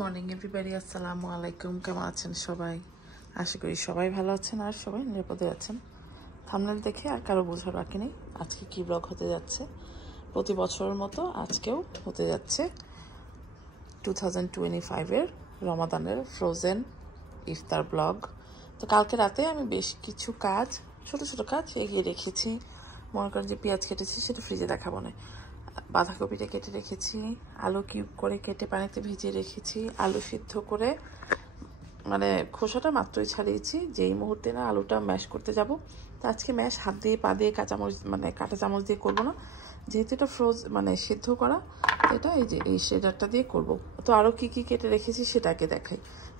Morning everybody, আসসালামু আলাইকুম। কেমন আছেন সবাই? আশা করি সবাই ভালো আছেন আর সবাই নিরাপদে আছেন। থাম্বনেল দেখে আর কারো বোঝার বাকি নেই আজকে কি ব্লগ হতে যাচ্ছে। প্রতি বছরের মতো আজকেও হতে যাচ্ছে 2025-এর রমাদানের ফ্রোজেন ইফতার ব্লগ। তো কালকে রাতে আমি বেশ কিছু কাজ, ছোট ছোট কাজ এগিয়ে রেখেছি। মনে করেন যে পেঁয়াজ কেটেছি, সেটা ফ্রিজে দেখাবো না। বাঁধাকপিটা কেটে রেখেছি, আলু কিউব করে কেটে পানিতে ভিজিয়ে রেখেছি, আলু সিদ্ধ করে মানে খোসাটা মাত্রই ছাড়িয়েছি, যেই মুহূর্তে না আলুটা ম্যাশ করতে যাব। তো আজকে ম্যাশ হাত দিয়ে, পা দিয়ে, কাঁচামরিচ মানে কাঁটা চামচ দিয়ে করবো না, যেহেতু এটা মানে সিদ্ধ করা, এটা এই যে এই শেডারটা দিয়ে করব। তো আরও কি কি কেটে রেখেছি সেটাকে দেখাই,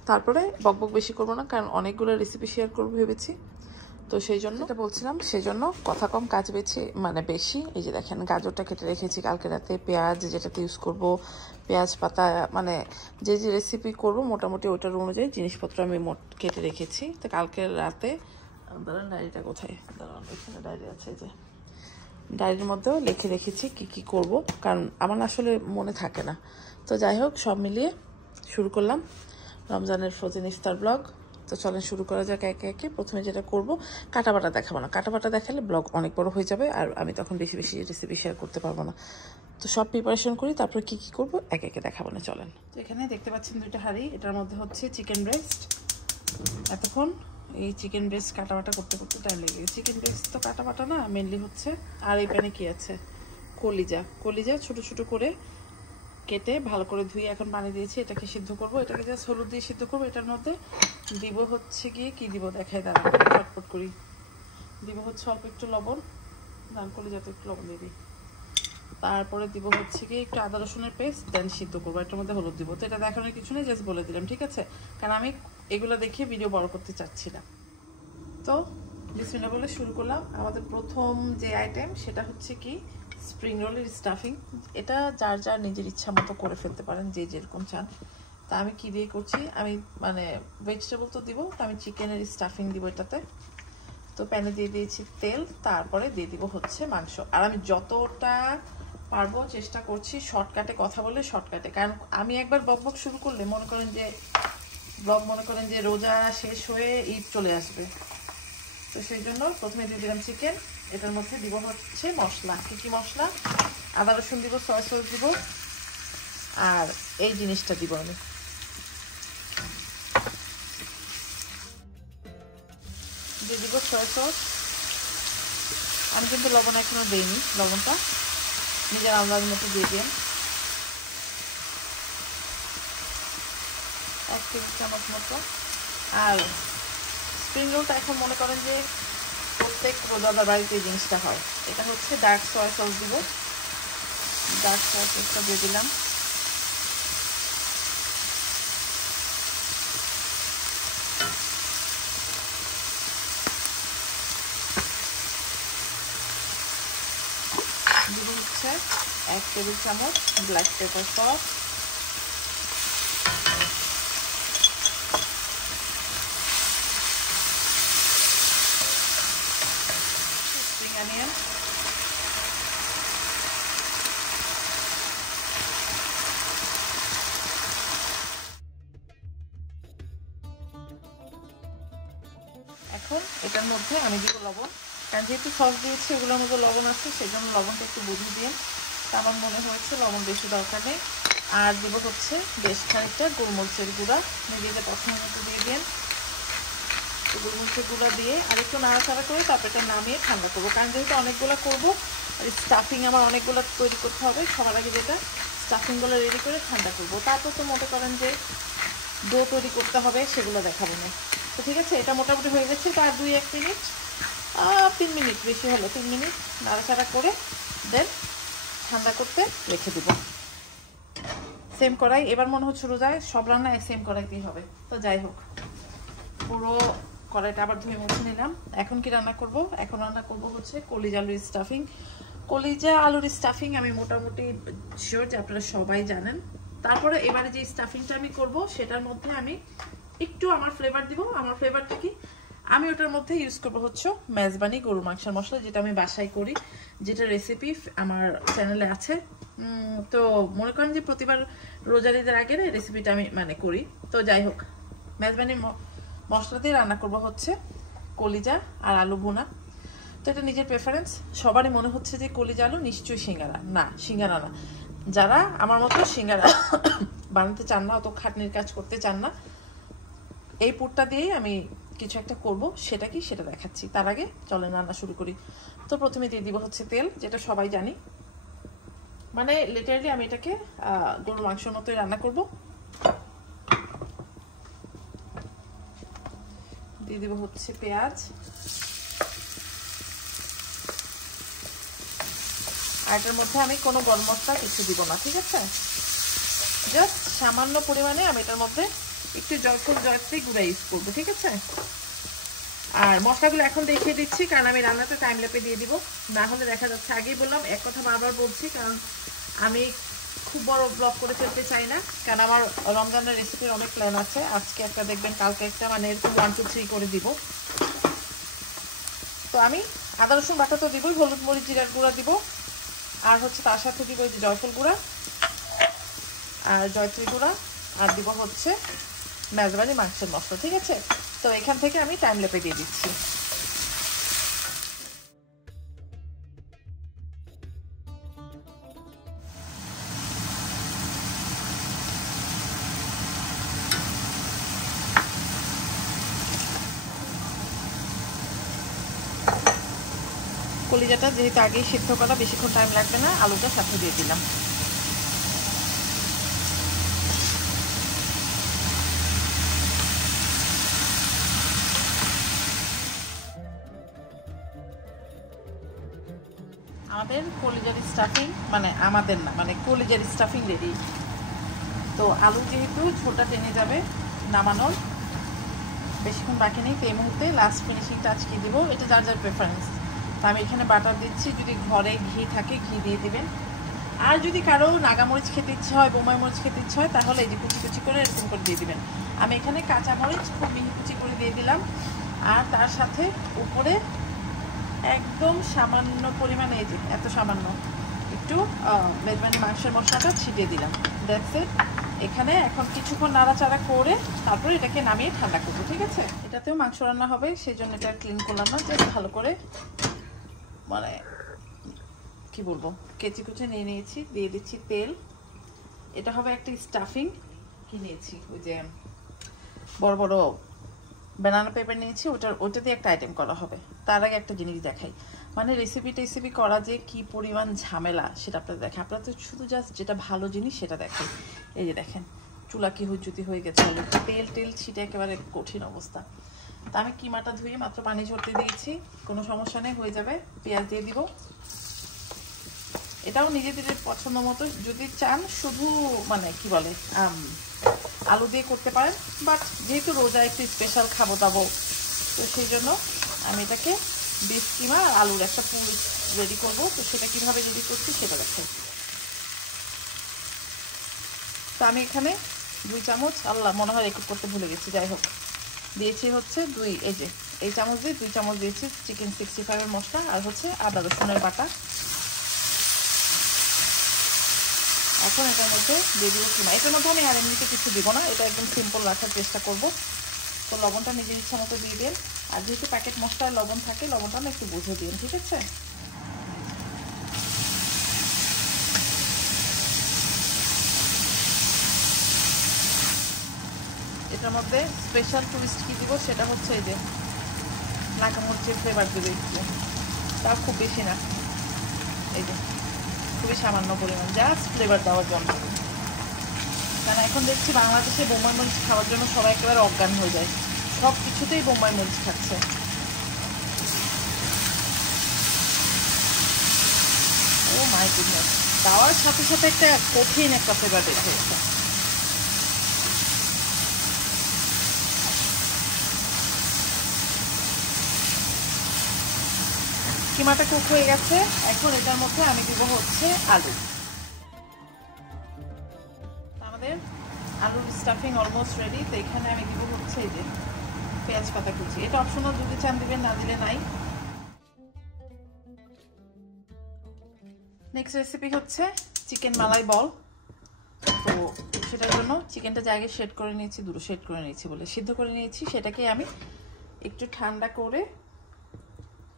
তারপরে বকবক বেশি করবো না, কারণ অনেকগুলো রেসিপি শেয়ার করবো ভেবেছি। তো সেই জন্য এটা বলছিলাম, সেই জন্য কথা কম কাজ বেশি। এই যে দেখেন, গাজরটা কেটে রেখেছি কালকে রাতে, পেঁয়াজ যেটাতে ইউজ করব, পেঁয়াজ পাতা মানে যে যে রেসিপি করব মোটামুটি ওইটার অনুযায়ী জিনিসপত্র আমি কেটে রেখেছি। তো কালকে রাতে দাঁড়ান, ডায়েরিটা কোথায়? দাঁড়ান, এখানে ডায়েরি আছে, যে ডায়েরির মধ্যেও লিখে রেখেছি কি কি করব, কারণ আমার আসলে মনে থাকে না। তো যাই হোক, সব মিলিয়ে শুরু করলাম রমজানের ফ্রোজেন ইফতার ব্লগ। তো চলেন শুরু করা যাক একে একে। প্রথমে যেটা করব, কাটাবাটা দেখাবো না, কাটাবাটা দেখালে ব্লগ অনেক বড় হয়ে যাবে আর আমি তখন বেশি বেশি রেসিপি শেয়ার করতে পারবো না। তো সব প্রিপারেশন করি, তারপর কি কি করব একে একে দেখাবো না, চলেন। তো এখানে দেখতে পাচ্ছেন দুইটা হাঁড়ি, এটার মধ্যে হচ্ছে চিকেন ব্রেস্ট। এতক্ষণ এই চিকেন ব্রেস্ট কাটাবাটা করতে করতে টাইম লেগে গেছে। চিকেন ব্রেস্ট তো কাটাবাটা না, মেনলি হচ্ছে। আর এই প্যানে কি আছে? কলিজা ছোট ছোট করে কেটে ভালো করে ধুয়ে এখন পানি দিয়েছি। এটাকে সিদ্ধ করব, এটাকে জাস্ট হলুদ দিয়ে সিদ্ধ করবো। এটার মধ্যে দিব হচ্ছে গিয়ে কি দিব দেখাই, দাঁড়ান ফটফট করি। দিব হচ্ছে অল্প একটু লবণ, দান করলে যাতে একটু লবণ দিয়ে দিই। তারপরে দিব হচ্ছে গিয়ে একটু আদা রসুনের পেস্ট, দেন সিদ্ধ করবো। এটার মধ্যে হলুদ দিব। তো এটা দেখানোর কিছু নেই, জাস্ট বলে দিলাম, ঠিক আছে? কারণ আমি এগুলো দেখিয়ে ভিডিও বড় করতে চাচ্ছি না। তো বিসমিল্লাহ বলে শুরু করলাম। আমাদের প্রথম যে আইটেম সেটা হচ্ছে কি, স্প্রিং রোলের স্টাফিং। এটা যার যার নিজের ইচ্ছা মতো করে ফেলতে পারেন, যে যেরকম চান। তা আমি কি দিয়ে করছি, আমি মানে ভেজিটেবল তো দিব, তো আমি চিকেনের স্টাফিং দিব এটাতে। তো প্যানে দিয়ে দিয়েছি তেল, তারপরে দিয়ে দিব হচ্ছে মাংস। আর আমি যতটা পারবো চেষ্টা করছি শর্টকাটে কথা বলে, শর্টকাটে। কারণ আমি একবার বকবক শুরু করলে মনে করেন যে রোজা শেষ হয়ে ঈদ চলে আসবে। তো সেই জন্য প্রথমে দিয়ে দিলাম চিকেন। এটার মধ্যে দিব হচ্ছে মশলা। কি কি মশলা? আদা রসুন দিব, সয়া সস দিব, আর এই জিনিসটা দিব আমি, দিয়ে দিব সয়া সস। আমি কিন্তু লবণ এখনো দিইনি, লবণটা নিজের আন্দাজ মতো দিয়ে দিন। 1 টেবিল চামচ মতো। আর স্প্রিং রোলটা এখন মনে করেন যে প্রত্যেক রোজাদার বাড়িতে এই জিনিসটা হয়। এটা হচ্ছে ডার্ক সয়া সস দিব, ডার্ক সয়া সসটা দিয়ে দিলাম। দিব হচ্ছে 1 টেবিল চামচ black pepper sauce, spring onion, এখন এটার মধ্যে আমি দিব লবণ। কারণ যেহেতু সস দিয়েছি ওগুলোর মধ্যে লবণ আছে, সেই জন্য লবণটা একটু বুঝিয়ে দিন। তা আমার মনে হয়েছে লবণ বেশি দরকার নেই। আর দিব হচ্ছে বেশ খানিকটা গোলমরিচের গুঁড়া, নিজেদের পছন্দ মতো দিয়ে দিন। তো গোলমরিচের গুঁড়া দিয়ে আর একটু নাড়াচাড়া করে তারপর এটা নামিয়ে ঠান্ডা করবো। কারণ যেহেতু অনেকগুলো করবো আর স্টাফিং আমার অনেকগুলো তৈরি করতে হবে, সবার আগে যেটা স্টাফিংগুলো রেডি করে ঠান্ডা করবো। তারপর তো মনে করেন যে ডো তৈরি করতে হবে, সেগুলো দেখাবো না। তো ঠিক আছে, এটা মোটামুটি হয়ে গেছে। তো আর 2-1 মিনিট, 3 মিনিট, বেশি হলো 3 মিনিট নাড়াচাড়া করে দেন ঠান্ডা করতে রেখে দিব। সেম কড়াই, এবার মনে হচ্ছে রোজায় সব রান্না সেম কড়াইতেই হবে। তো যাই হোক, পুরো কড়াইটা আবার ধুয়ে মুছে নিলাম। এখন কি রান্না করব? এখন রান্না করব হচ্ছে কলিজা আলুর স্টাফিং। কলিজা আলুর স্টাফিং আমি মোটামুটি শিওর যে আপনারা সবাই জানেন। তারপরে এবারে যে স্টাফিংটা আমি করব সেটার মধ্যে আমি একটু আমার ফ্লেভার দিব। আমার ফ্লেভারটা কি, আমি ওটার মধ্যে ইউজ করবো হচ্ছে মেজবানি গরুর মাংসের মশলা, যেটা আমি বাসায় করি, যেটা রেসিপি আমার চ্যানেলে আছে। তো মনে করেন যে প্রতিবার রোজার ঈদের আগে রেসিপিটা আমি মানে করি। তো যাই হোক, মেজবানি মশলা দিয়ে রান্না করব হচ্ছে কলিজা আর আলু ভুনা। তো এটা নিজের প্রেফারেন্স। সবারই মনে হচ্ছে যে কলিজা আলু নিশ্চয়ই সিঙ্গারা, না সিঙ্গারা না। যারা আমার মতো সিঙ্গারা বানাতে চান না, অত খাটনির কাজ করতে চান না, এই পুরটা দিয়েই আমি কিছু একটা করব। সেটা কি সেটা দেখাচ্ছি। তার আগে চলেন রান্না শুরু করি। তো প্রথমে দিয়ে দিব হচ্ছে তেল, যেটা সবাই জানি। মানে লিটারালি আমি এটাকে গরুর মাংসের মতোই রান্না করব। দিয়ে দিব হচ্ছে পেঁয়াজ, আর এটার মধ্যে আমি কোনো গরম মশলা কিছু দিব না, ঠিক আছে? জাস্ট সামান্য পরিমাণে আমি এটার মধ্যে একটু জয়ত্রী গুঁড়া ইউজ করবো, ঠিক আছে? আর মশলাগুলো এখন দেখিয়ে দিচ্ছি, কারণ আমি রান্নাতে টাইম ল্যাপে দিয়ে দিব, না হলে দেখা যাচ্ছে। আগেই বললাম, এক কথা বারবার বলছি, কারণ আমি খুব বড় ব্লগ করে ফেলতে চাই না, কারণ আমার রমজানের রেসিপির অনেক প্ল্যান আছে। আজকে একটা দেখবেন, কালকে একটা, মানে এরকম 1 2 3 করে দিব। তো আমি আদা রসুন বাটা তো দিবই, হলুদ মরিচ জিরার গুঁড়া দিব, আর হচ্ছে তার সাথে দিব এই যে জয়ফল গুঁড়া আর জয়ত্রী গুঁড়া, আর দিব হচ্ছে মেজবানি মাংসের মশলা, ঠিক আছে? তো এখান থেকে আমি টাইম ল্যাপে দিয়ে দিচ্ছি। কলিজাটা যেহেতু আগেই সিদ্ধ করা, বেশিক্ষণ টাইম লাগবে না, আলুটা সাথে দিয়ে দিলাম। আমাদের কলিজার স্টাফিং, মানে আমাদের না, মানে কলিজার স্টাফিং রেডি। তো আলু যেহেতু ঝোলটা টেনে যাবে, নামানোর বেশিক্ষণ বাকি নেই। তো এই মুহূর্তে লাস্ট ফিনিশিং টাচ কি দিব, এটা যার যার প্রেফারেন্স। তো আমি এখানে বাটার দিচ্ছি, যদি ঘরে ঘি থাকে ঘি দিয়ে দিবেন। আর যদি কারো নাগামরিচ খেতে ইচ্ছে হয়, বোমাই মরিচ খেতে ইচ্ছে হয়, তাহলে এই যে কুচি কুচি করে এরকম করে দিয়ে দিবেন। আমি এখানে কাঁচা মরিচ খুব মিহি কুচি করে দিয়ে দিলাম, আর তার সাথে উপরে একদম সামান্য পরিমাণে, এই যে এত সামান্য একটু মেজবানি মাংসের মশলাটা ছিটিয়ে দিলাম। That's it. এখানে এখন কিছুক্ষণ নাড়াচাড়া করে তারপরে এটাকে নামিয়ে ঠান্ডা করবো, ঠিক আছে? এটাতেও মাংস রান্না হবে, সেই জন্য এটা ক্লিন করলাম না, জাস্ট ভালো করে মানে কি বলবো, কেচি কুচে নিয়ে নিয়েছি। দিয়ে দিচ্ছি তেল। এটা হবে একটা স্টাফিং। কি নিয়েছি, ওই যে বড় বড় ব্যানানা পেপার নিয়েছি, ওটা দিয়ে একটা আইটেম করা হবে। তার আগে একটা জিনিস দেখাই, মানে রেসিপি করা যে কি পরিমাণ ঝামেলা সেটা আপনাদের দেখে। আপনারা তো শুধু জাস্ট যেটা ভালো জিনিস সেটা দেখেন। এই যে দেখেন চুলা কি হুজ্জুতি হয়ে গেছে, তেল ছিটে একেবারে কঠিন অবস্থা। তা আমি কিমাটা ধুয়ে মাত্র পানি ঝরতে দিয়েছি, কোনো সমস্যা নেই, হয়ে যাবে। পেঁয়াজ দিয়ে দিব। এটাও নিজেদের পছন্দ মতো, যদি চান শুধু মানে কি বলে আলু দিয়ে করতে পারেন, বাট যেহেতু রোজা একটু স্পেশাল খাবো দাবো, তো সেই জন্য আমি এটাকে বিফ কিমা আর আলুর একটা পুর রেডি করবো। তো সেটা কিভাবে রেডি করছি সেটা দেখাই। তো আমি এখানে 2 চামচ, আল্লাহ মনে হয় রেকর্ড করতে ভুলে গেছি, যাই হোক, দিয়েছি হচ্ছে এই চামচ দিয়ে 2 চামচ দিয়েছি চিকেন 65 এর মশলা, আর হচ্ছে আদা রসুনের বাটা। এখন এটার মধ্যে দিয়ে দিব কিমা। এটার মধ্যে আমি আর এমনিতে কিছু দিব না, এটা একদম সিম্পল রাখার চেষ্টা করব। তো লবণটা নিজের ইচ্ছা মতো দিয়ে দিন, আর যেহেতু প্যাকেট মশলায় লবণ থাকে, লবণটা না একটু বুঝে দিন, ঠিক আছে? এটার মধ্যে স্পেশাল টুইস্ট কি দিব, সেটা হচ্ছে এই যে নাকামরিচের ফ্লেভার দেবে একটু, তা খুব বেশি না, এই যে খুবই সামান্য পরিমাণ, জাস্ট ফ্লেভার দেওয়ার জন্য। কারণ এখন দেখছি বাংলাদেশে বোম্বাই মরিচ খাওয়ার জন্য সবাই একেবারে অজ্ঞান হয়ে যায়, সব কিছুতেই বোম্বাই মরিচ খাচ্ছে। ও মাই গুডনেস, দেওয়ার সাথে সাথে একটা কঠিন একটা ফ্লেভার বের হয়েছে। কিমাটা কুক হয়ে গেছে, এখন এটার মধ্যে আমি দিব হচ্ছে আলু। আমাদের আলুর স্টাফিং অলমোস্ট রেডি। তো এখানে আমি দিব হচ্ছে এই যে পেঁয়াজ পাতা কুচি, এটা অপশনাল, যদি চান দিবেন, না দিলে নাই। নেক্সট রেসিপি হচ্ছে চিকেন মালাই বল। তো সেটার জন্য চিকেনটা জায়গায় সেট করে নিয়েছি, দুটো সেট করে নিয়েছি বলে সিদ্ধ করে নিয়েছি, সেটাকে আমি একটু ঠান্ডা করে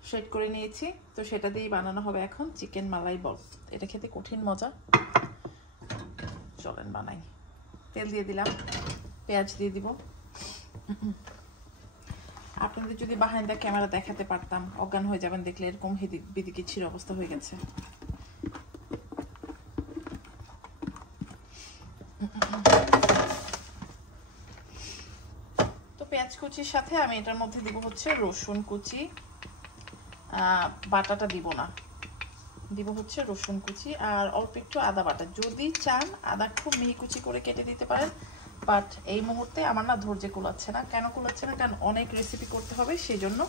সেট করে নিয়েছি। তো সেটা দিয়েই বানানো হবে এখন চিকেন মালাই বল। এটা খেতে কঠিন মজা, চলেন বানাই। তেল দিয়ে দিলাম, পেঁয়াজ দিয়ে দিব। আপনাদের যদি বাহিনী দা ক্যামেরা দেখাতে পারতাম অজ্ঞান হয়ে যাবেন দেখলে, এরকম বিদিকিচ্ছির অবস্থা হয়ে গেছে। তো পেঁয়াজ কুচির সাথে আমি এটার মধ্যে দিব হচ্ছে রসুন কুচি, বাটাটা দিব না, দিব হচ্ছে রসুন কুচি আর অল্প একটু আদা বাটা। যদি চান আদা খুব মিহি কুচি করে কেটে দিতে পারেন, বাট এই মুহূর্তে আমার না ধৈর্য কুলাচ্ছে না। কেন কুলাচ্ছে না? কারণ অনেক রেসিপি করতে হবে, সেই জন্য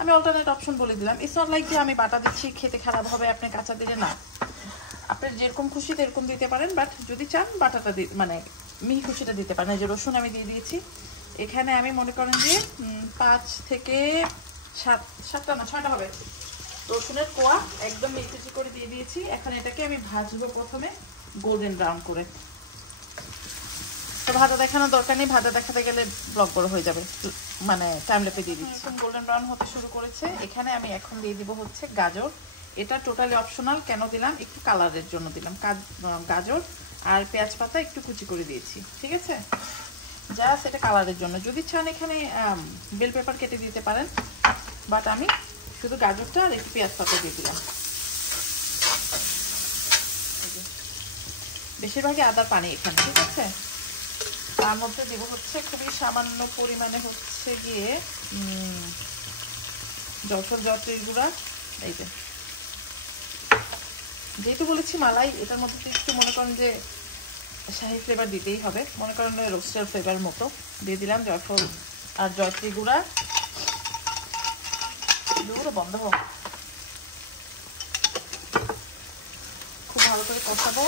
আমি অল্টারনেট অপশন বলে দিলাম। ইটস নট লাইক যে আমি বাটা দিচ্ছি খেতে খারাপ হবে আপনি কাঁচা দিলে, না, আপনার যেরকম খুশি এরকম দিতে পারেন, বাট যদি চান বাটাটা মানে মিহি কুচিটা দিতে পারেন। এই যে রসুন আমি দিয়ে দিয়েছি এখানে, আমি মনে করেন যে 5 থেকে 7টা না 6টা হবে রসুনের কোয়া একদম মিহি করে দিয়ে দিয়েছি। এখন এটাকে আমি ভাজবো প্রথমে গোল্ডেন ব্রাউন করে। তো ভাজা দেখানোর দরকার নেই, ভাজা দেখাতে গেলে ব্লগ বড় হয়ে যাবে, মানে টাইম ল্যাপে দিয়ে দিচ্ছি। গোল্ডেন ব্রাউন হতে শুরু করেছে। এখানে আমি এখন দিয়ে দিব হচ্ছে গাজর। এটা টোটালি অপশনাল, কেন দিলাম? একটু কালারের জন্য দিলাম। গাজর আর পেঁয়াজ পাতা একটু কুচি করে দিয়েছি, ঠিক আছে, জাস্ট এটা কালারের জন্য। যদি চান এখানে বেল পেপার কেটে দিতে পারেন, বাট আমি শুধু গাজরটা আর একটু পেঁয়াজ পাতা দিয়ে দিলাম। বেশিরভাগই আদার পানি এখানে, ঠিক আছে। তার মধ্যে দেবো হচ্ছে খুবই সামান্য পরিমাণে হচ্ছে গিয়ে জয়ত্রীর গুঁড়া। এই যে যেহেতু বলেছি মালাই, এটার মধ্যে একটু মনে করেন যে শাহি ফ্লেভার দিতেই হবে, মনে করেন রোস্টার ফ্লেভার মতো দিয়ে দিলাম জয়ফল আর জয়ত্রী গুঁড়া। বন্ধ হোক, খুব ভালো করে কষাবো।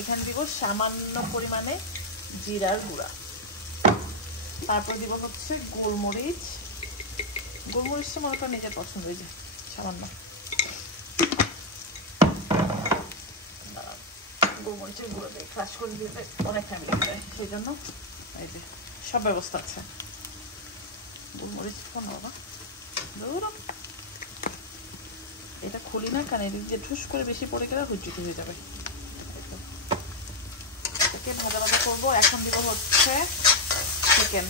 এখানে দিব সামান্য পরিমাণে জিরার গুঁড়া, তারপর দিব হচ্ছে গোলমরিচ। গোলমরিচটা মনে করেন নিজের পছন্দ, হয়ে যায় সামান্য গোলমরিচের গুঁড়ো দিয়ে ক্রাশ করে দিতে অনেক টাইম লেগে যায়, সেই জন্য এই যে সব ব্যবস্থা আছে। গোলমরিচ বাবা এটা খুলি না, কারণ এদিক দিয়ে ঠুস করে বেশি পড়ে গেলে হুজ্জুতি হয়ে যাবে। এটাকে ভাজা ভাজা করবো। এখন দিব হচ্ছে চিকেন।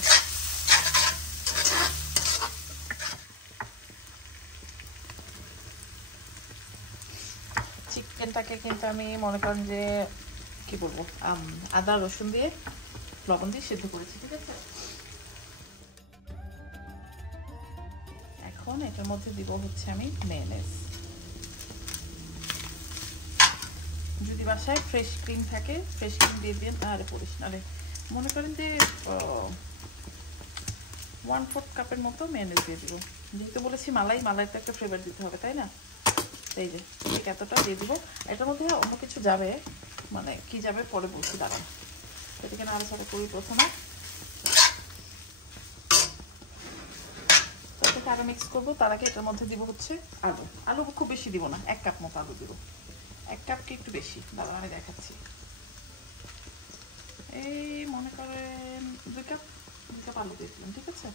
চিকেনটাকে কিন্তু আমি মনে করেন যে কি বলবো, আদা রসুন দিয়ে লবণ দিয়ে সিদ্ধ করেছি, ঠিক আছে। এখন এটার মধ্যে দিব হচ্ছে আমি মেয়োনেজ। যদি বাসায় ফ্রেশ ক্রিম থাকে ফ্রেশ ক্রিম দিয়ে দিন, আরে পড়িস না রে, মনে করেন যে 1/4 কাপের মতো মেয়োনেজ দিয়ে দিব। যেহেতু বলেছি মালাইতে একটা ফ্লেভার দিতে হবে, তাই না। এই যে ঠিক এতটা দিয়ে দিব। এটার মধ্যে অন্য কিছু যাবে, মানে কি যাবে পরে বলছি, দাঁড়ান। এটাকে নাড়াচাড়া করি প্রথমে, তারপরে আরো মিক্স করবো। তার আগে এটার মধ্যে দিব হচ্ছে আলু খুব বেশি দিব না, 1 কাপ মতো আলু দিব। 1 কাপ কি একটু বেশি, দাঁড়ান আমি দেখাচ্ছি। এই মনে করেন 2 কাপ আলু দিয়ে দিলাম, ঠিক আছে।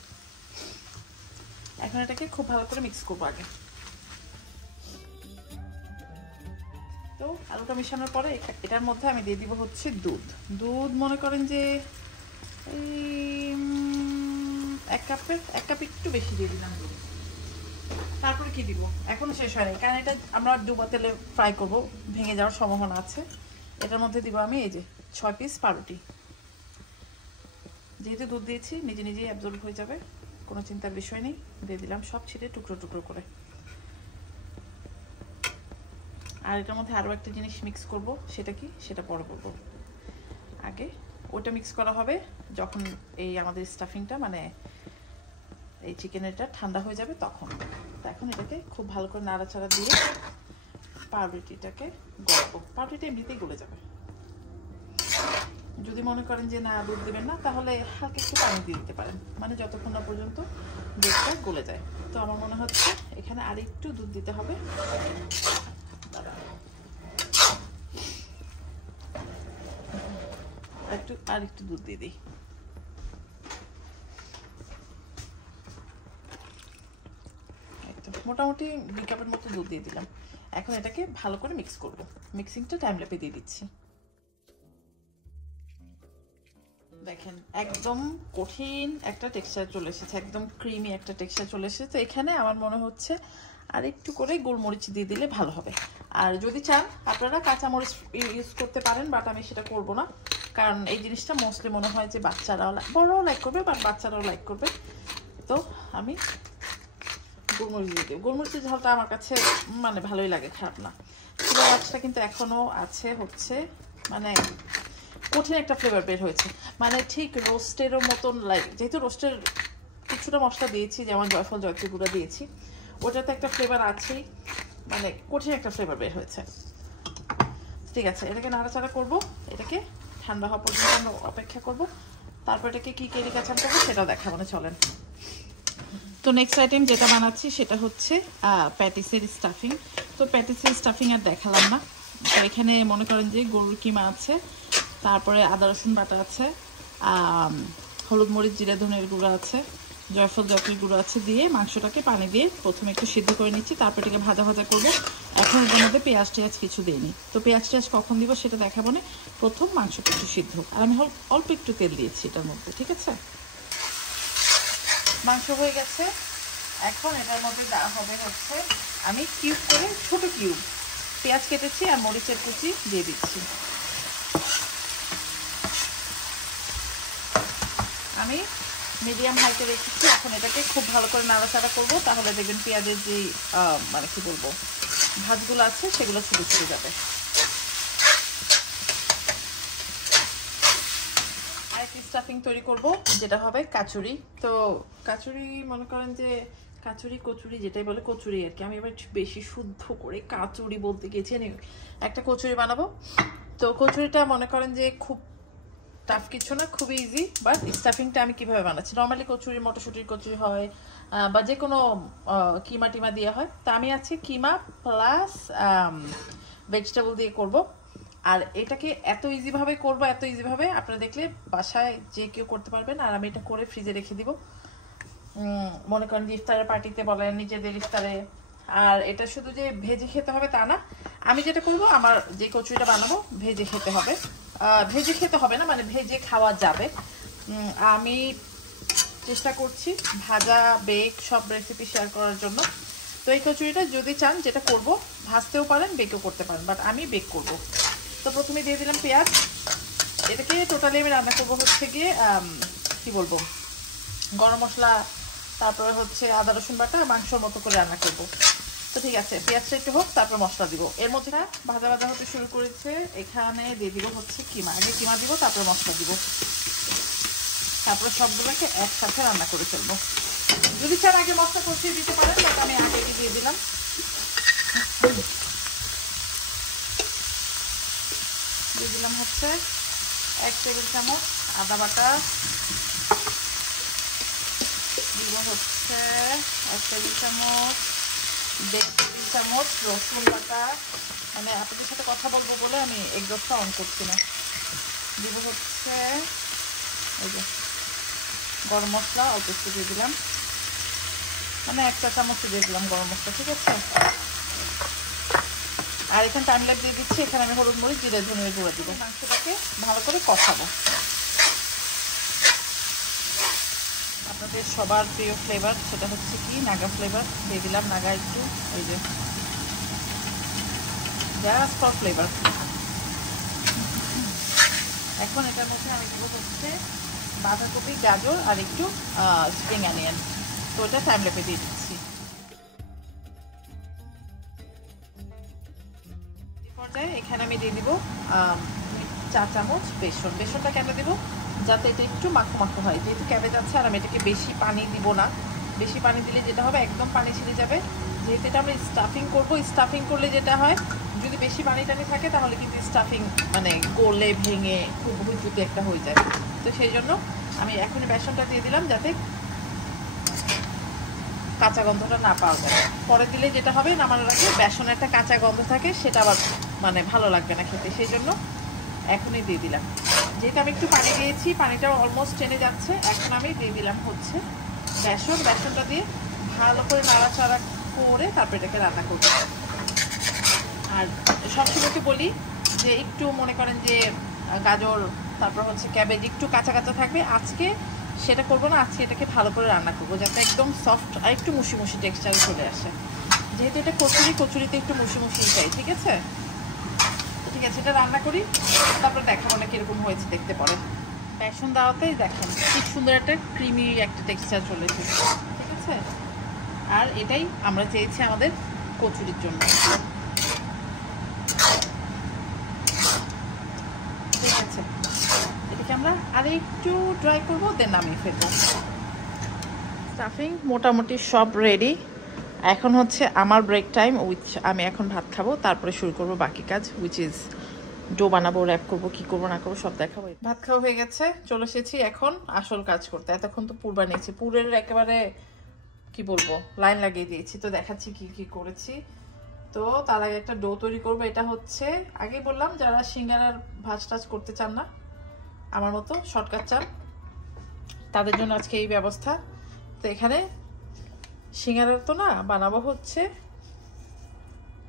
এখন এটাকে খুব ভালো করে মিক্স করবো আগে। তো আলুটা মেশানোর পরে এটার মধ্যে আমি দিয়ে দিব হচ্ছে দুধ মনে করেন যে এই 1 কাপ একটু বেশি দিয়ে দিলাম দুধ। তারপরে কি দিব এখনো শেষ হয়নি, কারণ এটা আমরা ডুবা তেলে ফ্রাই করব, ভেঙে যাওয়ার সম্ভাবনা আছে। এটার মধ্যে দিব আমি এই যে 6 পিস পাউরুটি। যেহেতু দুধ দিয়েছি নিজে নিজেই অ্যাবজর্ব হয়ে যাবে, কোনো চিন্তার বিষয় নেই। দিয়ে দিলাম সব ছিঁড়ে টুকরো টুকরো করে। আর এটার মধ্যে আরও একটা জিনিস মিক্স করব, সেটা কি সেটা পরে বলবো। আগে ওটা মিক্স করা হবে যখন এই আমাদের স্টাফিংটা মানে এই চিকেনেরটা ঠান্ডা হয়ে যাবে তখন। তো এখন এটাকে খুব ভালো করে নাড়াচাড়া দিয়ে পাউরুটিটাকে গলাবো। পাউরুটিটা এমনিতেই গলে যাবে। যদি মনে করেন যে না দুধ দেবেন না, তাহলে হালকা একটু পানি দিয়ে দিতে পারেন, মানে যতক্ষণ না পর্যন্ত দুধটা গলে যায়। তো আমার মনে হচ্ছে এখানে আর একটু দুধ দিতে হবে। আর একটু দুধ দিয়ে দিই। মোটামুটি 2 কাপের মতো দুধ দিয়ে দিলাম। এখন এটাকে ভালো করে মিক্স করব। মিক্সিংটা টাইম ল্যাপে দিয়ে দিচ্ছি। দেখেন একদম কঠিন একটা টেক্সচার চলে এসেছে, একদম ক্রিমি একটা টেক্সচার চলে এসেছে। তো এখানে আমার মনে হচ্ছে আর একটু করে গোলমরিচ দিয়ে দিলে ভালো হবে। আর যদি চান আপনারা কাঁচামরিচ ইউজ করতে পারেন, বাট আমি সেটা করব না, কারণ এই জিনিসটা মোস্টলি মনে হয় যে বাচ্চারাও বড়রাও লাইক করবে, বাট বাচ্চারাও লাইক করবে। তো আমি গোলমরিচ দিয়ে দিই। গোলমরিচের ঝালটা আমার কাছে মানে ভালোই লাগে, খারাপ না। চুলার আঁচটা কিন্তু এখনো আছে, হচ্ছে মানে কঠিন একটা ফ্লেভার বের হয়েছে, মানে ঠিক রোস্টেরও মতন লাইক, যেহেতু রোস্টের কিছুটা মশলা দিয়েছি, যেমন জয়ফল জয়ত্রী গুঁড়া দিয়েছি, ওটাতে একটা ফ্লেভার আছেই, মানে কঠিন একটা ফ্লেভার বের হয়েছে। ঠিক আছে, এটাকে নাড়াচাড়া করবো, এটাকে ঠান্ডা হওয়া পর্যন্ত আমরা অপেক্ষা করবো। তারপর এটাকে কি কেরি কাঁচান করবো সেটাও দেখাবো না, চলেন। তো নেক্সট আইটেম যেটা বানাচ্ছি সেটা হচ্ছে প্যাটিসের স্টাফিং। তো প্যাটিসের স্টাফিং আর দেখালাম না। তো এখানে মনে করেন যে গরুর কিমা আছে, তারপরে আদা রসুন বাটা আছে, হলুদ মরিচ জিরা ধনের গুঁড়া আছে, জয়ফল জয়ত্রীর গুঁড়ো আছে, দিয়ে মাংসটাকে পানি দিয়ে প্রথমে একটু সিদ্ধ করে নিচ্ছি, তারপর এটাকে ভাজা ভাজা করবো। এখন এটার মধ্যে পেঁয়াজ টেয়াজ কিছু দিইনি। তো পেঁয়াজ টেয়াজ কখন দিব সেটা দেখাবো না, প্রথম মাংসটা একটু সিদ্ধ। আর আমি অল্প একটু তেল দিয়েছি এটার মধ্যে, ঠিক আছে। মাংস হয়ে গেছে, এখন এটার মধ্যে দেওয়া হবে হচ্ছে আমি কিউব করে ছোট কিউব পেঁয়াজ কেটেছি আর মরিচের কুচি দিয়ে দিচ্ছি। আমি মিডিয়াম হাইটে রেখেছি। এখন এটাকে খুব ভালো করে নাড়াচাড়া করবো, তাহলে দেখবেন পেঁয়াজের যে মানে কি বলবো ভাজগুলো আছে সেগুলো ছুটে ছুটে যাবে। আরেকটি স্টাফিং তৈরি করব, যেটা হবে কাচুরি। তো কাচুরি মনে করেন যে কাচুরি কচুরি যেটাই বলে কচুরি আর কি, আমি এবার বেশি শুদ্ধ করে কাচুরি বলতে গেছি। একটা কচুরি বানাবো। তো কচুরিটা মনে করেন যে খুব টাফ কিছু না, খুবই ইজি। বাট স্টাফিংটা আমি কিভাবে বানাচ্ছি, নর্মালি কচুরি মটরশুঁটির কচুরি হয় বা যে কোনো কিমা টিমা দিয়ে হয়। তা আমি আছি কিমা প্লাস ভেজিটেবল দিয়ে করব। আর এটাকে এত ইজিভাবে করবো, এত ইজিভাবে আপনারা দেখলে বাসায় যে কেউ করতে পারবেন। আর আমি এটা করে ফ্রিজে রেখে দিব, মনে করেন যে ইফতারের পার্টিতে বলেন, নিজেদের ইফতারে। আর এটা শুধু যে ভেজে খেতে হবে তা না, আমি যেটা করবো আমার যে কচুরিটা বানাবো ভেজে খেতে হবে। ভেজে খেতে হবে না, মানে ভেজে খাওয়া যাবে। আমি চেষ্টা করছি ভাজা বেক সব রেসিপি শেয়ার করার জন্য। তো এই কচুরিটা যদি চান যেটা করব ভাজতেও পারেন, বেকও করতে পারেন, বাট আমি বেক করব। তো প্রথমে দিয়ে দিলাম পেঁয়াজ। এটাকে টোটালি আমি রান্না করবো হচ্ছে গিয়ে কি বলবো গরম মশলা, তারপরে হচ্ছে আদা রসুন বাটা, মাংসর মতো করে রান্না করব। তো ঠিক আছে, পেঁয়াজটা একটু হোক, তারপর মশলা দিব। এর মধ্যে ভাজা ভাজা হতে শুরু করেছে। এখানে দিয়ে দিব হচ্ছে কিমা, আগে কিমা দিব তারপর মশলা দিব, তারপরে সবগুলোকে একসাথে রান্না করে ফেলবো। যদি চান আগে মশলা কষিয়ে দিতে পারেন, বাট আমি আগে দিয়ে দিলাম। দিয়ে দিলাম হচ্ছে 1 টেবিল চামচ আদা বাটা, দিব হচ্ছে 1 টেবিল চামচ 1.5 টেবিল চামচ রসুন বাটা, মানে আপনাদের সাথে কথা বলবো বলে আমি এগরোলটা অন করছি না। দিব হচ্ছে এই যে গরম মশলা অল্প একটু দিয়ে দিলাম, মানে 1 চা চামচ দিয়ে দিলাম গরম মশলা, ঠিক আছে। আর এখানে টাইম ল্যাপ দিয়ে দিচ্ছি, এখানে আমি হলুদ মরিচ জিরে ধনিয়া গুঁড়া দিব। মাংসটাকে ভালো করে কষাবো। আপনাদের সবার প্রিয় ফ্লেভার সেটা হচ্ছে কি নাগা ফ্লেভার, দিয়ে দিলাম নাগা একটু, ওই যে জাস্ট ফর ফ্লেভার। এখন এটার মধ্যে আমি দিব হচ্ছে বাঁধাকপি, গাজর আর একটু স্প্রিং অনিয়ন। তো ওটা টাইম ল্যাপে দিয়ে দিচ্ছি। পর্যায়ে এখানে আমি দিয়ে দিব 4 চামচ বেসন। বেসনটা কেন দিব, যাতে এটা একটু মাখো মাখো হয়, যেহেতু ক্যাবেজ আছে। আর আমি এটাকে বেশি পানি দিব না, বেশি পানি দিলে যেটা হবে একদম পানি ছেড়ে যাবে। যেহেতু এটা আমরা স্টাফিং করবো, স্টাফিং করলে যেটা হয় যদি বেশি পানি টানি থাকে তাহলে কিন্তু স্টাফিং মানে গলে ভেঙে খুব হুইচুতি একটা হয়ে যায়। তো সেই জন্য আমি এখনই বেসনটা দিয়ে দিলাম, যাতে কাঁচা গন্ধটা না পাওয়া যায়। পরে দিলে যেটা হবে নামানোর আগে বেসনের একটা কাঁচা গন্ধ থাকে, সেটা আবার মানে ভালো লাগবে না খেতে, সেই জন্য এখনই দিয়ে দিলাম। যেহেতু আমি একটু পানি দিয়েছি, পানিটা অলমোস্ট টেনে যাচ্ছে। এখন আমি দিয়ে দিলাম হচ্ছে বেসন। বেসনটা দিয়ে ভালো করে নাড়াচাড়া করে তারপর এটাকে রান্না করব। আর সবসময়কে বলি যে একটু মনে করেন যে গাজর তারপর হচ্ছে ক্যাবেজ একটু কাঁচা কাঁচা থাকবে, আজকে সেটা করবো না। আজকে এটাকে ভালো করে রান্না করবো যাতে একদম সফট আর একটু মুশি মুশি টেক্সচারে চলে আসে। যেহেতু এটা কচুরি, কচুরিতে একটু মুশি মুশি চাই, ঠিক আছে? ঠিক আছে, এটা রান্না করি, তারপর দেখাবো না কিরকম হয়েছে দেখতে পারেন। বেসন দেওয়াতেই দেখেন কি সুন্দর একটা ক্রিমি একটা টেক্সচার চলে এসেছে, ঠিক আছে? আর এটাই আমরা চেয়েছি আমাদের কচুরির জন্য। ঠিক আছে, এটাকে আমরা আরেকটু ড্রাই করবো, দেন নামিয়ে ফেলবো। স্টাফিং মোটামুটি সব রেডি। এখন হচ্ছে আমার ব্রেক টাইম, উইচ আমি এখন ভাত খাবো, তারপরে শুরু করবো বাকি কাজ, উইচ ইজ ডো বানাবো, র্যাপ করবো, কি করবো না করবো সব দেখাবো। ভাত খাওয়া হয়ে গেছে, চলে এসেছি এখন আসল কাজ করতে। এতক্ষণ তো পুর বানিয়েছি, পুরের একেবারে কি বলবো লাইন লাগিয়ে দিয়েছি। তো দেখাচ্ছি কি কি করেছি। তো তার আগে একটা ডো তৈরি করবো। এটা হচ্ছে আগেই বললাম, যারা সিঙ্গারার ভাজ টাজ করতে চান না, আমার মতো শর্টকাট চান, তাদের জন্য আজকে এই ব্যবস্থা। তো এখানে সিঙ্গারার তো না, বানাবো হচ্ছে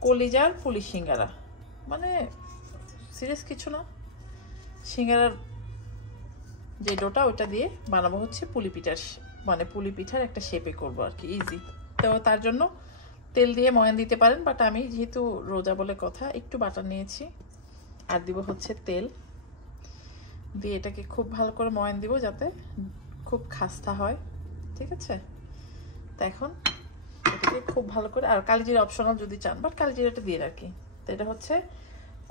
কলিজার পুলি সিঙ্গারা, মানে সিরিয়াস কিছু না। সিঙ্গারার যে ডোটা ওটা দিয়ে বানাবো হচ্ছে পুলি পিঠার, মানে পুলি পিঠার একটা শেপে করবো আর কি, ইজি। তো তার জন্য তেল দিয়ে ময়ান দিতে পারেন, বাট আমি যেহেতু রোজা বলে কথা একটু বাটার নিয়েছি। আর দিব হচ্ছে তেল দিয়ে এটাকে খুব ভালো করে ময়ান দিব যাতে খুব খাস্তা হয়, ঠিক আছে? তো এখন এটাকে খুব ভালো করে, আর কালিজিরা অপশনাল যদি চান, বাট কালিজিরাটা দিয়ে রাখি। তো এটা হচ্ছে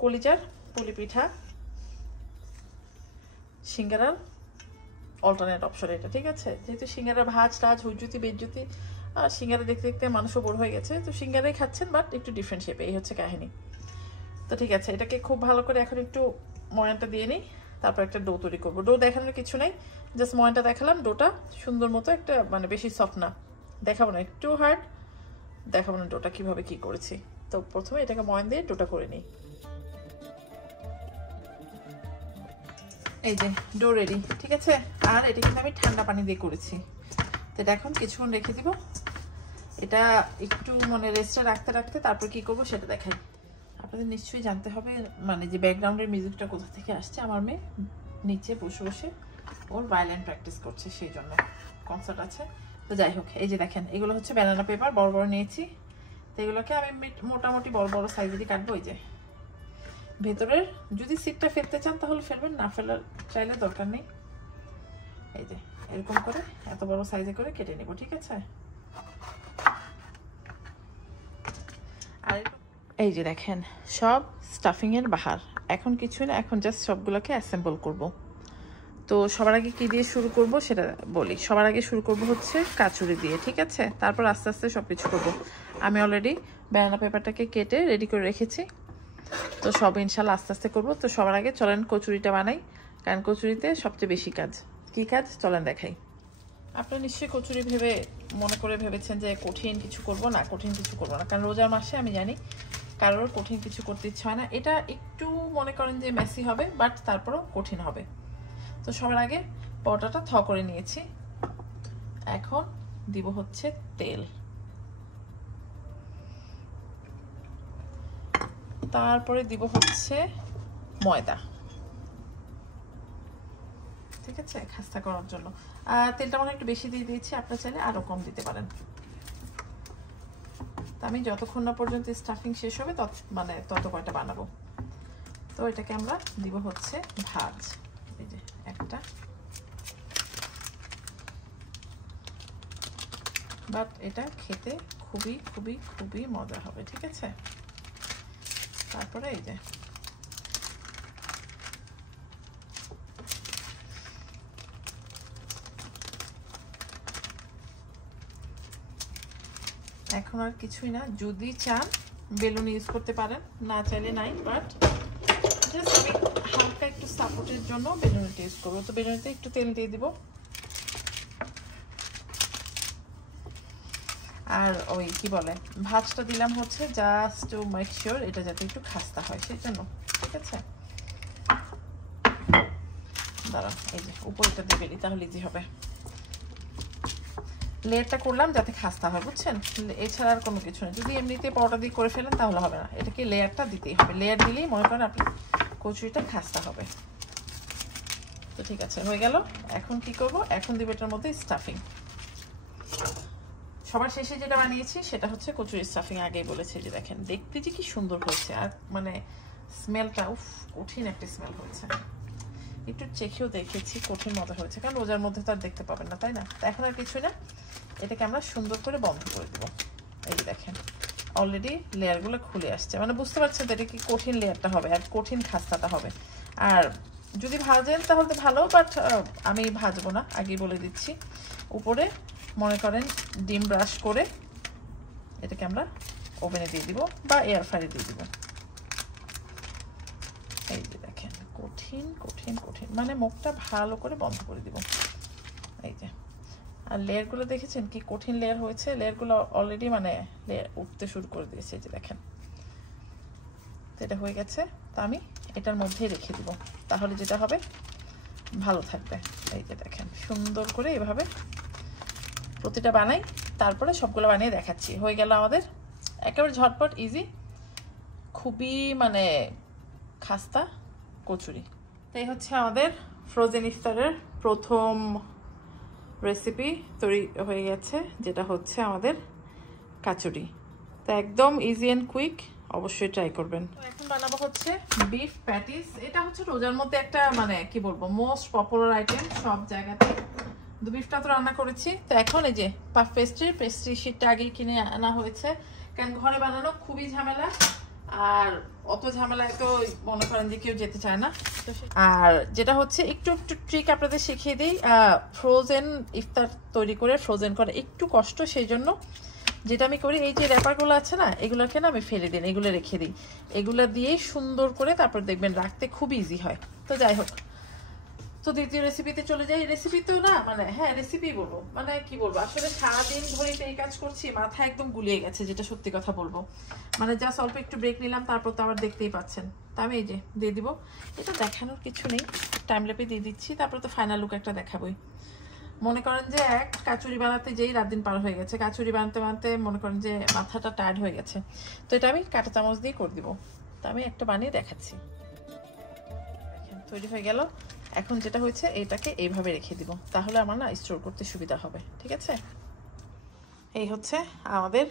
কলিজার পুলি পিঠা সিঙ্গারার অল্টারনেট অপশন এটা, ঠিক আছে? যেহেতু সিঙ্গারা ভাজ টাজ হুজুতি বেজুতি আর সিঙ্গারা দেখতে দেখতে মানুষও বোর হয়ে গেছে, তো সিঙ্গারাই খাচ্ছেন বাট একটু ডিফারেন্ট শেপে, এই হচ্ছে কাহিনী। তো ঠিক আছে, এটাকে খুব ভালো করে এখন একটু ময়ানটা দিয়ে নিই, তারপর একটা ডো তৈরি করবো। ডো দেখানোর কিছু নেই, জাস্ট ময়ানটা দেখালাম। ডোটা সুন্দর মতো একটা, মানে বেশি সফট না, দেখাবো না, একটু হার্ড দেখাবো না ডোটা কিভাবে কি করেছি। তো প্রথমে এটাকে ময়ান দিয়ে ডোটা করে নিই। এই যে ডো রেডি, ঠিক আছে? আর এটা কিন্তু আমি ঠান্ডা পানি দিয়ে করেছি। তো এটা এখন কিছুক্ষণ রেখে দিব। এটা একটু মানে রেস্টে রাখতে রাখতে তারপর কি করব সেটা দেখাই। আপনাদের নিশ্চয়ই জানতে হবে মানে যে ব্যাকগ্রাউন্ডের মিউজিকটা কোথা থেকে আসছে। আমার মেয়ে নিচে বসে বসে ওর ভায়োলিন প্র্যাকটিস করছে, সেই জন্য কনসার্ট আছে। তো যাই হোক, এই যে দেখেন এগুলো হচ্ছে ব্যানানা পেপার, বড় বড় নিয়েছি। তো এগুলোকে আমি মোটামুটি বড় বড় সাইজেরই কাটবো। এই যে ভেতরের যদি সিটটা ফেলতে চান তাহলে ফেলবেন, না ফেলার চাইলে দরকার নেই। এই যে এরকম করে এত বড় সাইজে করে কেটে নেব, ঠিক আছে? আর এই যে দেখেন সব স্টাফিং এর বাহার, এখন কিছু না, এখন জাস্ট সবগুলোকে অ্যাসেম্বল করব। তো সবার আগে কি দিয়ে শুরু করব সেটা বলি। সবার আগে শুরু করব হচ্ছে কাচুরি দিয়ে, ঠিক আছে? তারপর আস্তে আস্তে সবকিছু করব। আমি অলরেডি ব্যানানা পেপারটাকে কেটে রেডি করে রেখেছি, তো সব ইনশাল্লাহ আস্তে আস্তে করবো। তো সবার আগে চলেন কচুরিটা বানাই, কারণ কচুরিতে সবচেয়ে বেশি কাজ। কি কাজ চলেন দেখাই। আপনারা নিশ্চয়ই কচুরি মনে করে ভেবেছেন যে কঠিন কিছু করব না, কঠিন কিছু করবো না, কারণ রোজার মাসে আমি জানি কারোর কঠিন কিছু করতে ইচ্ছা হয় না। এটা একটু মনে করেন যে মেসি হবে, বাট তারপরও কঠিন হবে। তো সবার আগে পরোটাটা থ করে নিয়েছি, এখন দিব হচ্ছে তেল, তারপরে দিব হচ্ছে ময়দা, ঠিক আছে, খাস্তা করার জন্য। আর তেলটা মানে একটু বেশি দিয়ে দিয়েছি, আপনারা চাইলে আরো কম দিতে পারেন। আমি যতক্ষণ না পর্যন্ত স্টাফিং শেষ হবে তত কয়টা বানাবো। তো এটাকে আমরা দিব হচ্ছে ভাজ, এই যে একটা, বাট এটা খেতে খুবই খুবই খুবই মজা হবে, ঠিক আছে? তারপরে এই যে এখন আর কিছুই না, যদি চান বেলুন ইউজ করতে পারেন, না চাইলে নাই, বাট জাস্ট আমি হালকা একটু সাপোর্টের জন্য বেলুনটা ইউজ করবো। তো বেলুনিতে একটু তেল দিয়ে দিব, আর ওই কি বলে ভাজটা দিলাম হচ্ছে জাস্ট টু মেক শিওর এটা যাতে একটু খাস্তা হয় সেই জন্য, ঠিক আছে? দাঁড়া, এই যে উপরেটা দিয়ে বেরি, তাহলে ইজি হবে। লেয়ারটা করলাম যাতে খাস্তা হয়, বুঝছেন? এছাড়া আর কোনো কিছু নেই। যদি এমনিতে পরোটা দিয়ে করে ফেলেন তাহলে হবে না, এটাকে লেয়ারটা দিতেই হবে। লেয়ার দিলেই মনে করেন আপনি কচুরিটা খাস্তা হবে। তো ঠিক আছে, হয়ে গেল। এখন কি করব, এখন দিব এটার মধ্যে স্টাফিং। সবার শেষে যেটা বানিয়েছি সেটা হচ্ছে কচুরি স্টাফিং, আগেই বলেছি। যে দেখেন দেখতে যে কি সুন্দর হয়েছে, আর মানে স্মেলটা উফ, কঠিন একটা স্মেল হয়েছে। একটু চেখেও দেখেছি, কঠিন মজা হয়েছে, কারণ রোজার মধ্যে তো আর দেখতে পাবেন না, তাই না? তো এখন আর কিছুই না, এটাকে আমরা সুন্দর করে বন্ধ করে দেবো। এই যে দেখেন অলরেডি লেয়ারগুলো খুলে আসছে, মানে বুঝতে পারছেন তো এটা কি কঠিন লেয়ারটা হবে আর কঠিন খাস্তাটা হবে। আর যদি ভাজেন তাহলে তো ভালো, বাট আমি ভাজবো না, আগেই বলে দিচ্ছি। উপরে মনে করেন ডিম ব্রাশ করে এটাকে আমরা ওভেনে দিয়ে দিব বা এয়ার ফ্রায়ারে দিয়ে দিব। এই যে দেখেন কঠিন কঠিন কঠিন, মানে মুখটা ভালো করে বন্ধ করে দিব। এই যে, আর লেয়ারগুলো দেখেছেন কি কঠিন লেয়ার হয়েছে, লেয়ারগুলো অলরেডি মানে উঠতে শুরু করে দিয়েছে। এই যে দেখেন, তো এটা হয়ে গেছে। তো আমি এটার মধ্যেই রেখে দিব, তাহলে যেটা হবে ভালো থাকবে। এই যে দেখেন সুন্দর করে এভাবে প্রতিটা বানাই, তারপরে সবগুলো বানিয়ে দেখাচ্ছি। হয়ে গেল আমাদের একেবারে ঝটপট ইজি, খুবই মানে খাস্তা কচুরি। তাই হচ্ছে আমাদের ফ্রোজেন ইফতারের প্রথম রেসিপি তৈরি হয়ে গেছে, যেটা হচ্ছে আমাদের কাচুরি। তো একদম ইজি অ্যান্ড কুইক, অবশ্যই ট্রাই করবেন। এখন বানাবো হচ্ছে বিফ প্যাটিস। এটা হচ্ছে রোজার মধ্যে একটা মানে কি বলবো মোস্ট পপুলার আইটেম সব জায়গাতে। তো বিফটা তো রান্না করেছি, তো এখন এই যে পাফ পেস্ট্রি শিটটা আগেই কিনে আনা হয়েছে, কারণ ঘরে বানানো খুবই ঝামেলা, আর অত ঝামেলায় তো মনে করেন যে কেউ যেতে চায় না। আর যেটা হচ্ছে একটু একটু ট্রিক আপনাদের শিখিয়ে দিই, ফ্রোজেন ইফতার তৈরি করে ফ্রোজেন করা একটু কষ্ট, সেই জন্য যেটা আমি করি, এই যে র্যাপারগুলো আছে না, এগুলোকে না আমি ফেলে দিই, এগুলো রেখে দিই। এগুলো দিয়েই সুন্দর করে তারপর দেখবেন রাখতে খুব ইজি হয়। তো যাই হোক, তো দ্বিতীয় রেসিপিতে চলে যাই। রেসিপি তো না মানে হ্যাঁ রেসিপি বলবো, মানে কি বলবো, আসলে সারাদিন ধরে এই কাজ করছি, মাথা একদম গুলিয়ে গেছে, যেটা সত্যি কথা বলবো। মানে জাস্ট অল্প একটু ব্রেক নিলাম, তারপর তো আবার দেখতেই পাচ্ছেন। তা আমি এই যে দিয়ে দিব, এটা দেখানোর কিছু নেই, টাইম ল্যাপে দিয়ে দিচ্ছি, তারপর তো ফাইনাল লুক একটা দেখাবোই। মনে করেন যে এক কাচুরি বানাতে যেই রাত দিন পার হয়ে গেছে, কাচুরি বানাতে বানাতে মনে করেন যে মাথাটা টায়ার্ড হয়ে গেছে। তো এটা আমি কাঁটা চামচ দিয়ে করে দিব। তো আমি একটা বানিয়ে দেখাচ্ছি। তৈরি হয়ে গেল। এখন যেটা হয়েছে এটাকে এইভাবে রেখে দিব, তাহলে আমার না স্টোর করতে সুবিধা হবে। ঠিক আছে, এই হচ্ছে আমাদের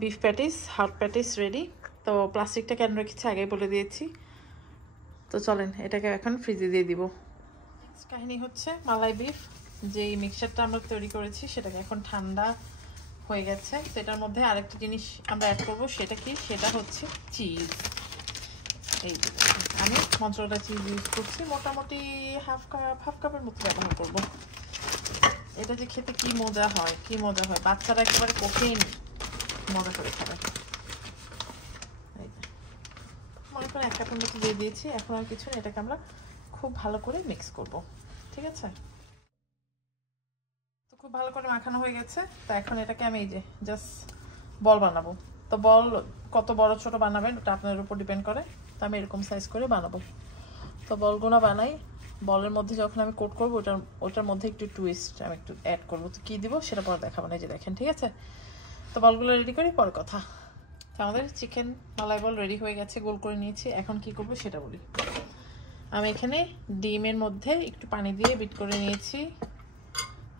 beef patties, half patties ready. তো প্লাস্টিকটা কেন রেখেছি আগেই বলে দিয়েছি। তো চলেন এটাকে এখন ফ্রিজে দিয়ে দিব। কাহিনী হচ্ছে মালাই বিফ, যেই মিক্সচারটা আমরা তৈরি করেছি সেটাকে এখন ঠান্ডা হয়ে গেছে। সেটার মধ্যে আরেকটা জিনিস আমরা অ্যাড করব, সেটা কি, সেটা হচ্ছে চিজ। এই আমি মন্ত্রটা চিজ ইউজ করছি, মোটামুটি হাফ কাপের মতো ব্যবহার করব। এটা যে খেতে কি মজা হয়, কি মজা হয়, বাচ্চারা একেবারে কঠিন মজা করে খাবে। মনে করেন 1 কাপের মতো দিয়ে দিয়েছি। এখন আর কিছু না, এটাকে আমরা খুব ভালো করে মিক্স করব। ঠিক আছে, তো খুব ভালো করে মাখানো হয়ে গেছে। তো এখন এটাকে আমি এই যে জাস্ট বল বানাবো। তো বল কত বড় ছোট বানাবেন ওটা আপনার উপর ডিপেন্ড করে। তো আমি এরকম সাইজ করে বানাবো। তো বলগুলো বানাই, বলের মধ্যে যখন আমি কোট করবো ওটার মধ্যে একটু টুইস্ট আমি একটু অ্যাড করবো। তো কী দিব সেটা পরে দেখাবো না, যে দেখেন। ঠিক আছে, তো বলগুলো রেডি করি, পরে কথা। তো আমাদের চিকেন মালাই বল রেডি হয়ে গেছে, গোল করে নিয়েছি। এখন কি করবো সেটা বলি। আমি এখানে ডিমের মধ্যে একটু পানি দিয়ে বিট করে নিয়েছি,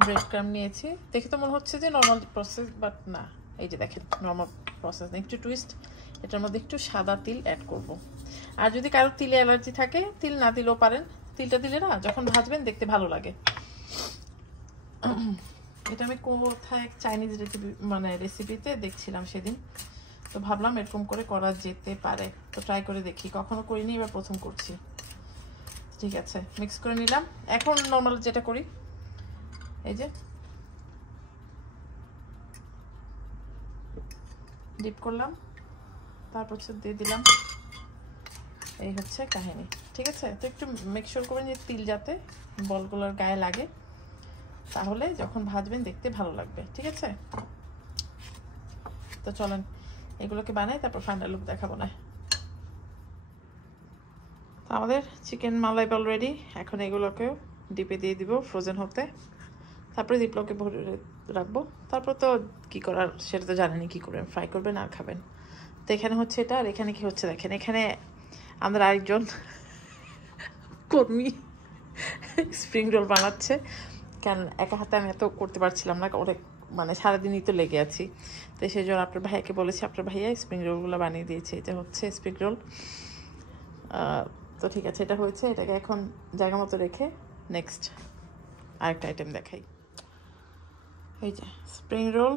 ব্রেড ক্রাম নিয়েছি। দেখে তো মনে হচ্ছে যে নর্মাল প্রসেস, বাট না, এই যে দেখেন নর্মাল প্রসেস না, একটু টুইস্ট। এটার মধ্যে একটু সাদা তিল অ্যাড করব। আর যদি কারো তিলে অ্যালার্জি থাকে তিল না দিলেও পারেন, তিলটা দিলে না যখন ভাজবেন দেখতে ভালো লাগে। এটা আমি কোথায় চাইনিজ রেসিপিতে দেখছিলাম সেদিন, তো ভাবলাম এরকম করে করা যেতে পারে। তো ট্রাই করে দেখি, কখনো করিনি, এবার প্রথম করছি। ঠিক আছে, মিক্স করে নিলাম। এখন নর্মাল যেটা করি, এই যে ডিপ করলাম, তারপর দিয়ে দিলাম। এই হচ্ছে কাহিনী। ঠিক আছে, তো একটু মেক শিওর করবেন যে তিল যাতে বলগুলোর গায়ে লাগে, তাহলে যখন ভাজবেন দেখতে ভালো লাগবে। ঠিক আছে, তো চলেন এগুলোকে বানাই, তারপর ফাইনাল লুক দেখাবো না। আমাদের চিকেন মালাই বল রেডি। এখন এগুলোকেও ডিপে দিয়ে দিব ফ্রোজেন হতে, তারপরে জিপলকে ভরে রাখবো। তারপর তো কী করার সেটা তো জানেনি, কী করবেন, ফ্রাই করবেন আর খাবেন। তো এখানে হচ্ছে এটা, আর এখানে কি হচ্ছে দেখেন, এখানে আমাদের আরেকজন কর্মী স্প্রিং রোল বানাচ্ছে। কারণ একা হাতে আমি এত করতে পারছিলাম না, অনেক মানে সারাদিনই তো লেগে আছি। তো সেই জন্য আপনার ভাইয়াকে বলেছি, আপনার ভাইয়া স্প্রিং রোলগুলো বানিয়ে দিয়েছে। এটা হচ্ছে স্প্রিং রোল। তো ঠিক আছে, এটা হয়েছে, এটাকে এখন জায়গা মতো রেখে নেক্সট আরেকটা আইটেম দেখাই। এই যে স্প্রিং রোল,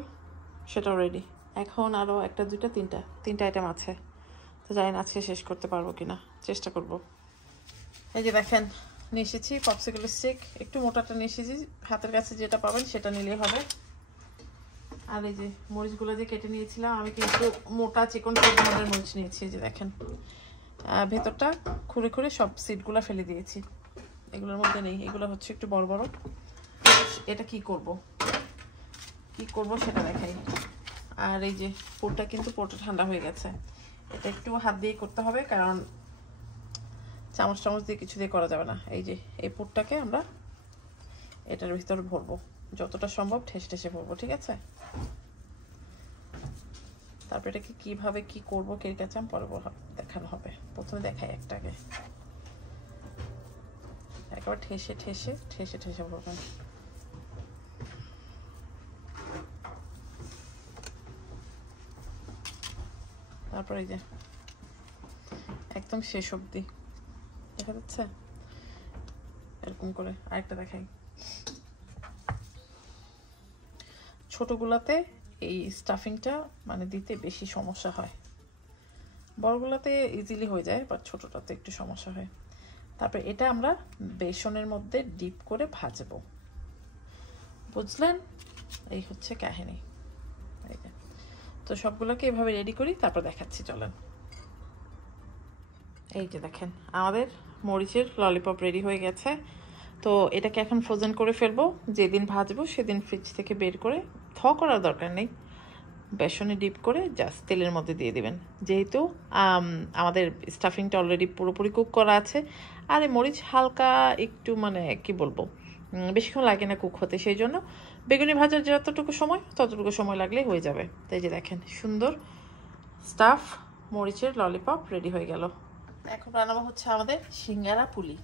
সেটাও রেডি। এখন আরও একটা দুইটা তিনটা আইটেম আছে। তো জানি না আজকে শেষ করতে পারবো কিনা, চেষ্টা করব। এই যে দেখেন নিয়ে এসেছি পপসিকল স্টিক, একটু মোটাটা নিয়ে এসেছি, হাতের কাছে যেটা পাবেন সেটা নিলেই হবে। আর এই যে মরিচগুলো যে কেটে নিয়েছিলাম, আমি কিন্তু মোটা চিকন সব ধরনের মরিচ নিয়েছি। এই যে দেখেন ভেতরটা খুঁড়ে খুঁড়ে সব সিডগুলো ফেলে দিয়েছি, এগুলোর মধ্যে নেই। এগুলো হচ্ছে একটু বড় বড়। এটা কি করব সেটা দেখাই। আর এই যে পোরটা, কিন্তু পোরটা ঠান্ডা হয়ে গেছে। এটা একটু হাত দিয়ে করতে হবে, কারণ চামচ দিয়ে কিছু দিয়ে করা যাবে না। এই যে এই পোরটাকে আমরা এটার ভিতরে ভরবো, যতটা সম্ভব ঠেসে ভরবো, ঠিক আছে? তারপর এটাকে কিভাবে কি করবো, কে কাছে পরে দেখানো হবে। প্রথমে দেখাই একটাকে, একবার ঠেসে ভরবো। তারপর এই যে একদম শেষ অবধি দেখা যাচ্ছে, এরকম করে। আরেকটা দেখাই। ছোটগুলাতে এই স্টাফিংটা মানে দিতে বেশি সমস্যা হয়, বড়গুলাতে ইজিলি হয়ে যায়, বাট ছোটটাতে একটু সমস্যা হয়। তারপর এটা আমরা বেসনের মধ্যে ডিপ করে ভাজবো, বুঝলেন? এই হচ্ছে কাহিনী। তো সবগুলোকে এভাবে রেডি করি, তারপর দেখাচ্ছি, চলেন। এই যে দেখেন আমাদের মরিচের ললিপপ রেডি হয়ে গেছে। তো এটাকে এখন ফ্রোজেন করে ফেলবো, যেদিন ভাজবো সেদিন ফ্রিজ থেকে বের করে, করার দরকার নেই, বেসনে ডিপ করে জাস্ট তেলের মধ্যে দিয়ে দিবেন। যেহেতু আমাদের স্টাফিংটা অলরেডি পুরোপুরি কুক করা আছে, আর এই মরিচ হালকা একটু মানে কি বলবো, বেশিক্ষণ লাগে না কুক হতে, সেই জন্য বেগুনি ভাজার যতটুকু সময় ততটুকু সময় লাগলে হয়ে যাবে। তাই যে দেখেন সুন্দর স্টাফ মরিচের ললিপপ রেডি হয়ে গেল। এখন বানাবো হচ্ছে আমাদের সিঙ্গারা পুলি,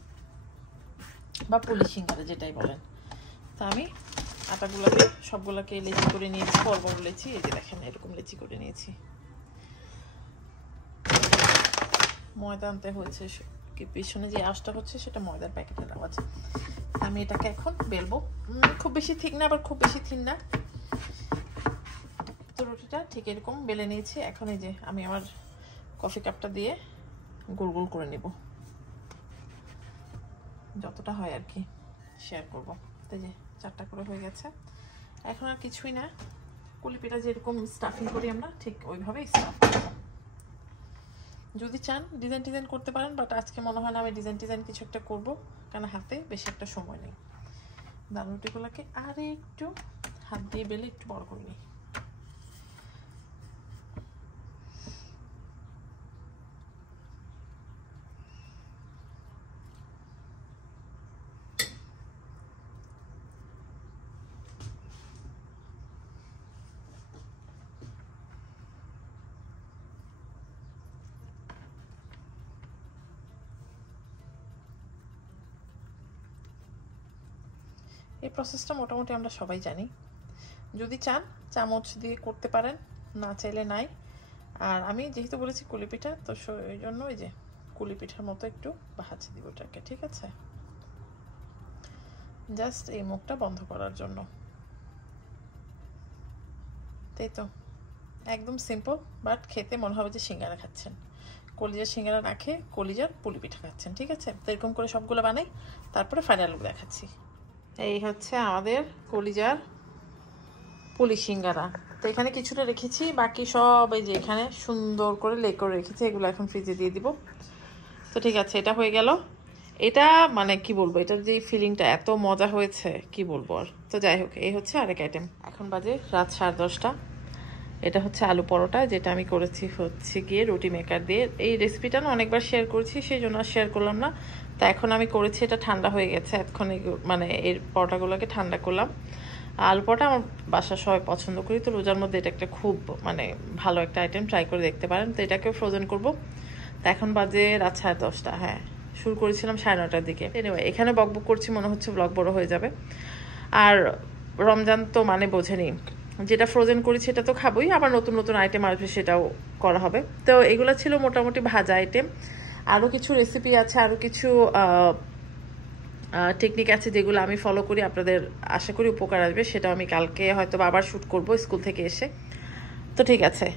বা পুলি সিঙ্গারা যেটাই বলেন। তা আমি আটাগুলোকে সবগুলোকে লেচি করে নিয়েছি, বড় বড় লেচি। এই যে দেখেন এরকম লেচি করে নিয়েছি। ময়দা আনতে হয়েছে, কি পিছনে যে আঁশটা হচ্ছে সেটা ময়দার প্যাকেটের আওয়াজ। আমি এটাকে এখন বেলবো, খুব বেশি ঠিক না আবার খুব বেশি থিন না। তো রুটিটা ঠিক এরকম বেলে নিয়েছি। এখন এই যে আমি আমার কফি কাপটা দিয়ে গোল গোল করে নেব, যতটা হয় আর কি শেয়ার করব। তো যে 4টা করে হয়ে গেছে। এখন আর কিছুই না, কুলিপিঠা যেরকম স্টাফিং করি আমরা ঠিক ওইভাবেই স্টাফ করব। যদি চান ডিজাইন করতে পারেন, বাট আজকে মনে হয় না আমি ডিজাইন কিছু একটা করবো, কারণ হাতে বেশি একটা সময় নেই। দাল রুটিগুলোকে আর একটু হাত দিয়ে বেলে একটু বড় করে নিই। এই প্রসেসটা মোটামুটি আমরা সবাই জানি। যদি চান চামচ দিয়ে করতে পারেন, না চাইলে নাই। আর আমি যেহেতু বলেছি কুলিপিঠা, তো এই জন্য ওই যে কুলিপিঠার মতো একটু ভাজে দিব ওটাকে, ঠিক আছে? জাস্ট এই মুখটা বন্ধ করার জন্য। তাই তো একদম সিম্পল, বাট খেতে মনে হবে যে সিঙ্গারা খাচ্ছেন। কলিজার সিঙ্গারা না খেয়ে কলিজার পুলি পিঠা খাচ্ছেন, ঠিক আছে? তো এরকম করে সবগুলো বানাই, তারপরে ফাইনাল লুক দেখাচ্ছি। এই হচ্ছে আমাদের কলিজার পুলি সিঙ্গারা। তো এখানে কিছুটা রেখেছি, বাকি সব এই যে এখানে সুন্দর করে লে করে রেখেছি, এগুলো এখন ফ্রিজে দিয়ে দিব। তো ঠিক আছে, এটা হয়ে গেল। এটা মানে কি বলবো, এটার যে ফিলিংটা এত মজা হয়েছে কি বলবো আর। তো যাই হোক, এই হচ্ছে আরেক আইটেম। এখন বাজে রাত 10:30। এটা হচ্ছে আলু পরোটা, যেটা আমি করেছি হচ্ছে গিয়ে রুটি মেকার দিয়ে। এই রেসিপিটা না অনেকবার শেয়ার করেছি, সেই জন্য আর শেয়ার করলাম না। তা এখন আমি করেছি, এটা ঠান্ডা হয়ে গেছে এখন, মানে এর পরোটাগুলোকে ঠান্ডা করলাম। আলু পরোটা আমার বাসার সবাই পছন্দ করি, তো রোজার মধ্যে এটা একটা খুব মানে ভালো একটা আইটেম, ট্রাই করে দেখতে পারেন। তো এটাকেও ফ্রোজেন করব। তো এখন বাজে রাত 10:30, হ্যাঁ শুরু করেছিলাম 9:30টার দিকে। এনিওয়ে এখানে বকবক করছি, মনে হচ্ছে ব্লগ বড় হয়ে যাবে। আর রমজান তো মানে বোঝেনি, যেটা ফ্রোজেন করেছি সেটা তো খাবোই, আবার নতুন নতুন আইটেম আসবে সেটাও করা হবে। তো এগুলো ছিল মোটামুটি ভাজা আইটেম। আরও কিছু রেসিপি আছে, আরও কিছু টেকনিক আছে যেগুলো আমি ফলো করি, আপনাদের আশা করি উপকার আসবে। সেটাও আমি কালকে হয়তো আবার শ্যুট করব স্কুল থেকে এসে। তো ঠিক আছে,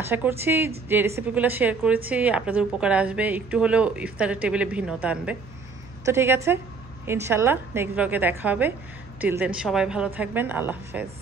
আশা করছি যে রেসিপিগুলো শেয়ার করেছি আপনাদের উপকার আসবে, একটু হলেও ইফতারের টেবিলে ভিন্নতা আনবে। তো ঠিক আছে, ইনশাল্লাহ নেক্সট ব্লগে দেখা হবে। টিল দেন সবাই ভালো থাকবেন, আল্লাহ হাফেজ।